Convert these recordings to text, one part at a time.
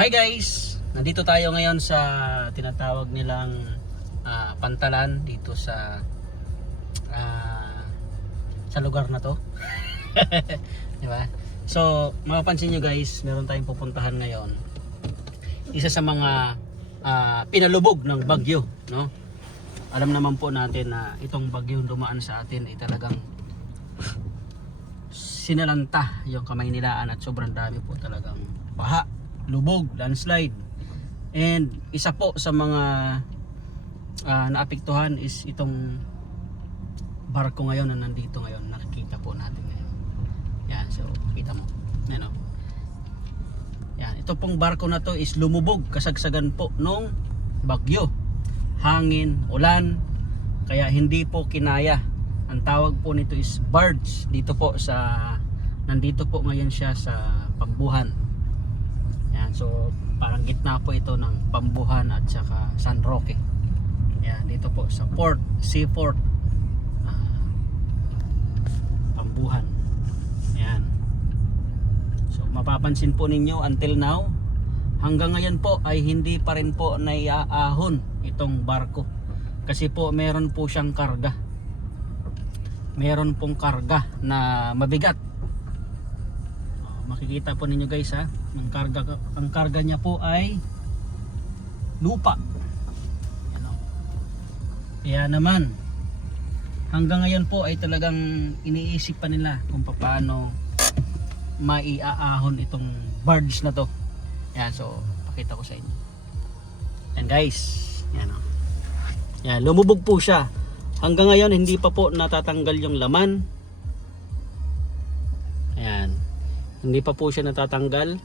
Hi guys! Nandito tayo ngayon sa tinatawag nilang Pantalan dito sa lugar na to. Di ba? So, mapapansin nyo guys, meron tayong pupuntahan ngayon. Isa sa mga pinalubog ng bagyo, no? Alam naman po natin na itong bagyong dumaan sa atin ay talagang sinalanta yung Kamaynilaan at sobrang dami po talagang baha, lubog, landslide. And isa po sa mga naapektuhan is itong barko ngayon na nandito ngayon, nakikita po natin ngayon. Yan, so kita mo. Yan, yan, ito pong barko na to is lumubog kasagsagan po nung bagyo, hangin, ulan, kaya hindi po kinaya. Ang tawag po nito is barge. Dito po nandito po ngayon siya sa Pambuhan. Yan, so parang gitna po ito ng Pambuhan at saka San Roque. Yan, dito po sa seaport Pambuhan. Yan. So mapapansin po ninyo until now, hanggang ngayon po ay hindi pa rin po naiaahon itong barko. Kasi po meron po siyang karga. Meron pong karga na mabigat. Makikita po ninyo guys ha, ang karga niya po ay lupa. Yan, kaya naman hanggang ngayon po ay talagang iniisip pa nila kung paano maiaahon itong barge na to. Yan, so pakita ko sa inyo. Yan guys, yan, yan, lumubog po siya. Hanggang ngayon hindi pa po natatanggal yung laman. Ayan, hindi pa po siya natatanggal.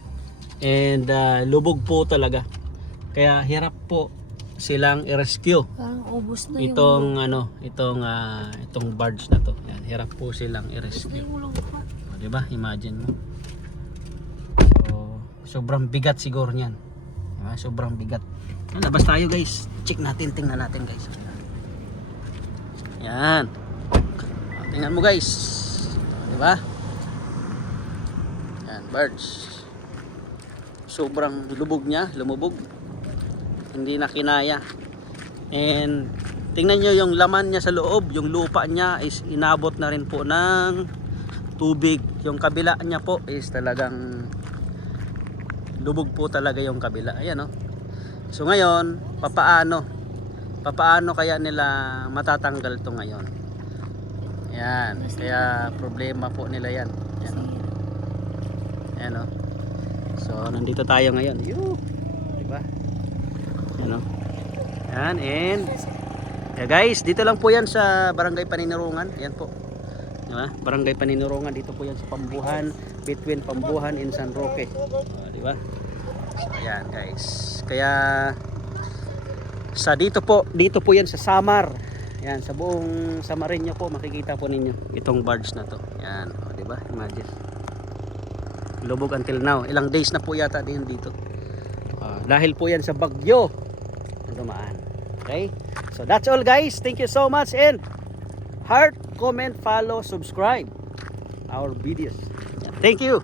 And lubog po talaga. Kaya hirap po silang i-rescue. Parang ubos na itong itong barge na to. Ayan, hirap po silang i-rescue. O, diba? Imagine mo. So, sobrang bigat siguro niyan. Diba? Sobrang bigat. Labas tayo guys. Check natin, tingnan natin guys. Yan. Tingnan mo guys. Diba? Yan, birds. Sobrang lubog niya, lumubog. Hindi na kinaya. And tingnan nyo yung laman niya sa loob, yung lupa niya is inabot na rin po ng tubig. Yung kabila niya po is talagang lubog po talaga yung kabila. Ayan, so ngayon, papaano kaya nila matatanggal to ngayon? Yan, kaya problema po nila yan. Yan, yan, so nandito tayo ngayon. Diba? Yan, yan, and yeah, guys, dito lang po yan sa Barangay Paninirungan. Yan po, diba? Barangay Paninirungan, dito po yan sa Pambuhan, between Pambuhan and San Roque. Diba? So ayan guys, kaya dito po yan sa Samar. Yan, sa buong Samarinyo po makikita po ninyo itong barge na to. Yan, di ba? Imagine. Lubog until now. Ilang days na po yata din dito. Dahil po yan sa bagyo na dumaan. Okay? So that's all guys. Thank you so much, and heart, comment, follow, subscribe our videos. Thank you.